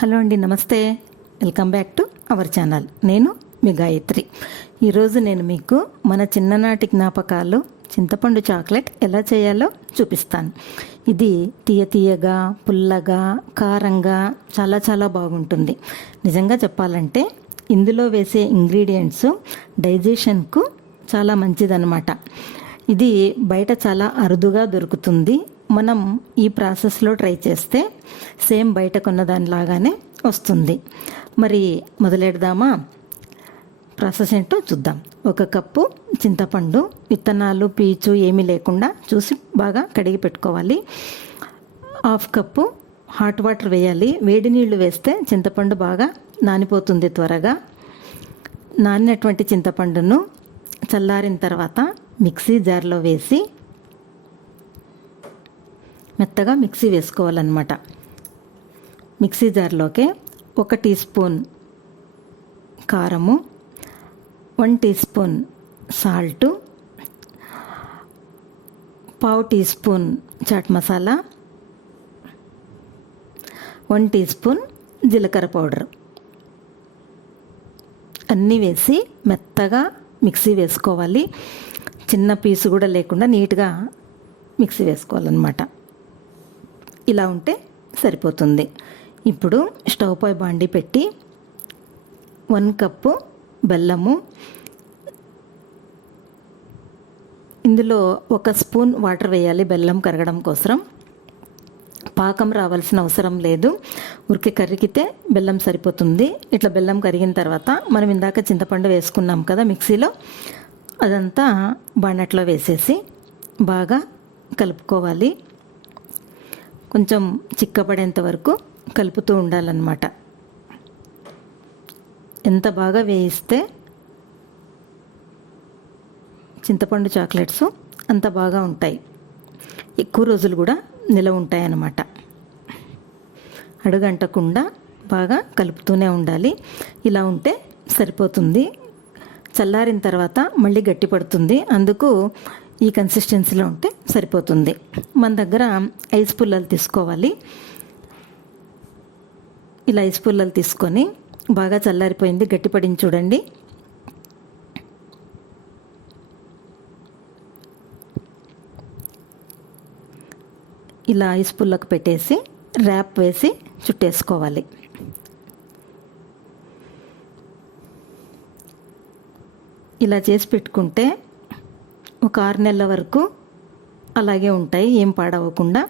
Hello అండి నమస్తే. Welcome back to our channel నేను మీ గాయత్రి. ఈరోజు నేను మీకు మన చిన్ననాటి జ్ఞాపకాలు చింతపండు చాక్లెట్ ఎలా చేయాలో చూపిస్తాను. ఇది తీయ తీయగా పుల్లగా కారంగా చాలా చాలా బాగుంటుంది. నిజంగా చెప్పాలంటే ఇందులో వేసే ఇంగ్రీడియంట్స్ డైజెషన్కు చాలా మంచిదన్నమాట. ఇది బయట చాలా అరుదుగా దొరుకుతుంది. మనం ఈ ప్రాసెస్లో ట్రై చేస్తే సేమ్ బయటకున్న దానిలాగానే వస్తుంది. మరి మొదలెడదామా? ప్రాసెస్ ఏంటో చూద్దాం. ఒక కప్పు చింతపండు విత్తనాలు పీచు ఏమీ లేకుండా చూసి బాగా కడిగి పెట్టుకోవాలి. హాఫ్ కప్పు హాట్ వాటర్ వేయాలి. వేడి నీళ్ళు వేస్తే చింతపండు బాగా నానిపోతుంది త్వరగా. నానినటువంటి చింతపండును చల్లారిన తర్వాత మిక్సీ జార్లో వేసి మెత్తగా మిక్సీ వేసుకోవాలన్నమాట. మిక్సీ జార్లోకి ఒక టీ స్పూన్ కారము వన్ టీ స్పూన్ సాల్టు పావు teaspoon chaat masala one teaspoon జీలకర్ర పౌడర్. అన్నీ వేసి మెత్తగా మిక్సీ వేసుకోవాలి. చిన్న పీసు కూడా లేకుండా నీట్గా మిక్సీ వేసుకోవాలన్నమాట. ఇలా ఉంటే సరిపోతుంది. ఇప్పుడు స్టవ్ పై బాండి పెట్టి వన్ కప్పు బెల్లము ఇందులో ఒక స్పూన్ వాటర్ వేయాలి బెల్లం కరగడం కోసం. పాకం రావాల్సిన అవసరం లేదు. ఉరికి కరిగితే బెల్లం సరిపోతుంది. ఇట్లా బెల్లం కరిగిన తర్వాత మనం ఇందాక చింతపండు వేసుకున్నాం కదా మిక్సీలో అదంతా బాణట్లో వేసేసి బాగా కలుపుకోవాలి. కొంచెం చిక్కబడేంత వరకు కలుపుతూ ఉండాలన్నమాట. ఎంత బాగా వేయిస్తే చింతపండు చాక్లెట్స్ అంత బాగా ఉంటాయి. ఎక్కువ రోజులు కూడా నిలవ ఉంటాయన్నమాట. అడుగంటకుండా బాగా కలుపుతూనే ఉండాలి. ఇలా ఉంటే సరిపోతుంది. చల్లారిన తర్వాత మళ్ళీ గట్టి పడుతుంది అందుకు ఈ కన్సిస్టెన్సీలో ఉంటే సరిపోతుంది. మన దగ్గర ఐస్ పుల్లలు తీసుకోవాలి. ఇలా ఐస్ పుల్లలు తీసుకొని బాగా చల్లారిపోయింది. గట్టిపడింది చూడండి. ఇలా ఐస్ పుల్లకు పెట్టేసి ర్యాప్ వేసి చుట్టేసుకోవాలి. ఇలా చేసి పెట్టుకుంటే ఒక ఆరు నెలల వరకు అలాగే ఉంటాయి ఏం పాడవకుండా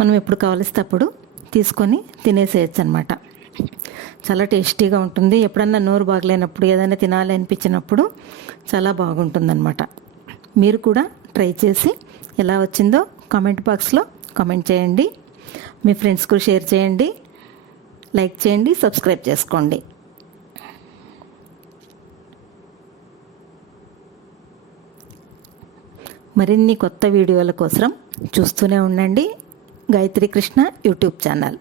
మనం ఎప్పుడు కావలిస్తే అప్పుడు తీసుకొని తినేసేయచ్చు అనమాట చాలా టేస్టీగా ఉంటుంది. ఎప్పుడన్నా నోరు బాగలేనప్పుడు ఏదైనా తినాలి అనిపించినప్పుడు చాలా బాగుంటుందన్నమాట. మీరు కూడా ట్రై చేసి ఎలా వచ్చిందో కామెంట్ బాక్స్లో కామెంట్ చేయండి. మీ ఫ్రెండ్స్కు షేర్ చేయండి. లైక్ చేయండి సబ్స్క్రైబ్ చేసుకోండి. మరిన్ని కొత్త వీడియోల కోసం చూస్తూనే ఉండండి. Gayathri Krishna YouTube channel.